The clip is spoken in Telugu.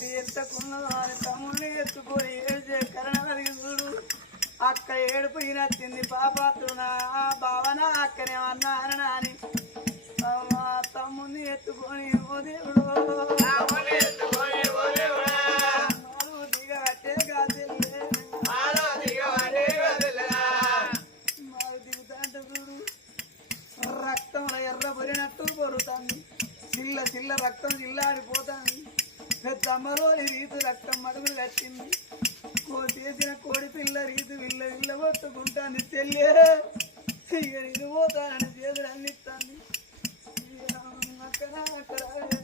గది ఎత్తకున్నదో అని తమ్ముడిని ఎత్తుకొని ఏడ్చే కరణానికి చూడు. అక్క ఏడుపు ఈనొచ్చింది పాపాత్రునా భావన అక్కనేమన్నా అననా అని అమ్మా తమ్ముడిని ఎత్తుకొని ఓ దేవుడు. నాలుగు దిగబట్టే గాజెల్లే మాకు దిగుతాంట చూడు. రక్తంలో ఎర్ర పొరినట్టు పొరుతుంది. చిల్ల చిల్ల రక్తం చిల్లాడిపోతుంది. పెద్ద రీతి రీతు రక్తం మడుగులు కట్టింది కో చేసిన కోడి పిల్ల రీతి విల్ల విల్ల పట్టుకుంటాను చెల్లే. ఇక నేను పోతానని చేతుడు అందిస్తాను అక్కడ అక్కడ.